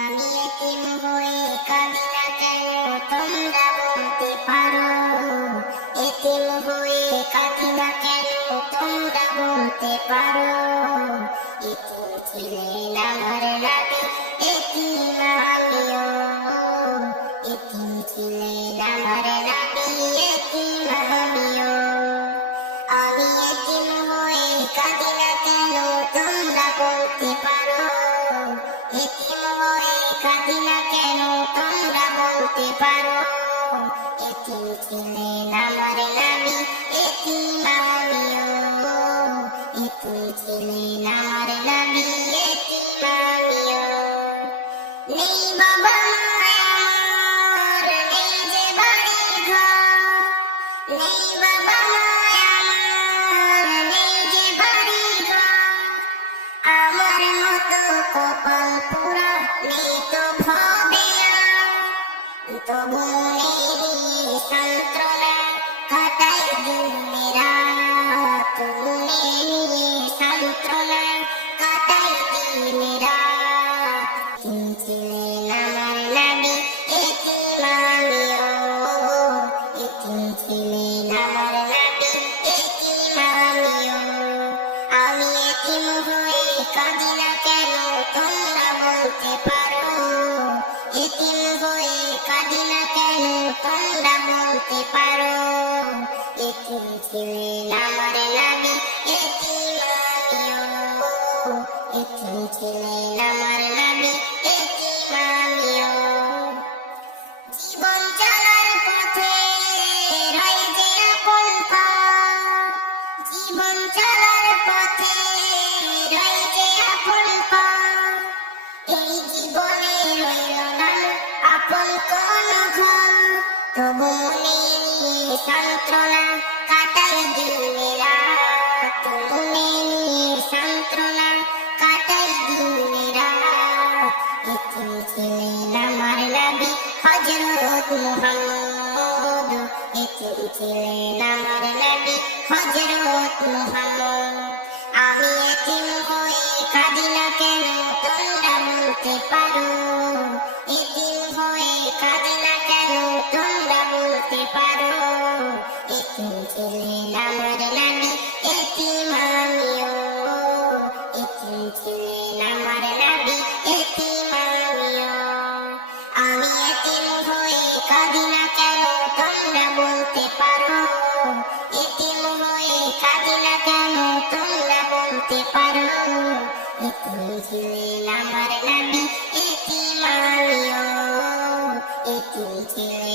আমি এতিম পারো এতিম হয়ে কাঁদি পারো এতিম ছিলেন আমার নাবি আমি এতিম হয়ে কাঁদি না পারো থাকি না কেন তোমরা বলতে পারো এটি ছিলেন আমার নামি এটি মামিও এটি ছিলেন আমার নামি এটি মামিও নেই বাবা তোমরা বলতে পারো এতিম ছিলাম রে আমি এতিম আমিও এতিম ছিলাম রে আমি এতিম আমিও জীবন চলার পথে রয় আপন জীবন চলার পথে রয় আপন এই জীবনে রইল না আপন কোনো সান্ত্বনা কাটাই দিনেরা তুমি নিয়ে সান্ত্বনা কাটাই দিনেরা এতিম ছিলেন আমার নবী হজরত মুহাম্মদ এতিম ছিলেন আমার নবী হজরত মুহাম্মদ ছিলাম রজনানি এটি মামিও এটি ছিলেন আমার নাবি এটি মামিও আমি এটি হয়ে কাঁদি না কেন তোমরা বলতে পারো এটি হয়ে কাঁদি না কেন তোমরা বলতে পারো এটি ছিলেন আমার নাবি এটি মামিও এটি ছিলেন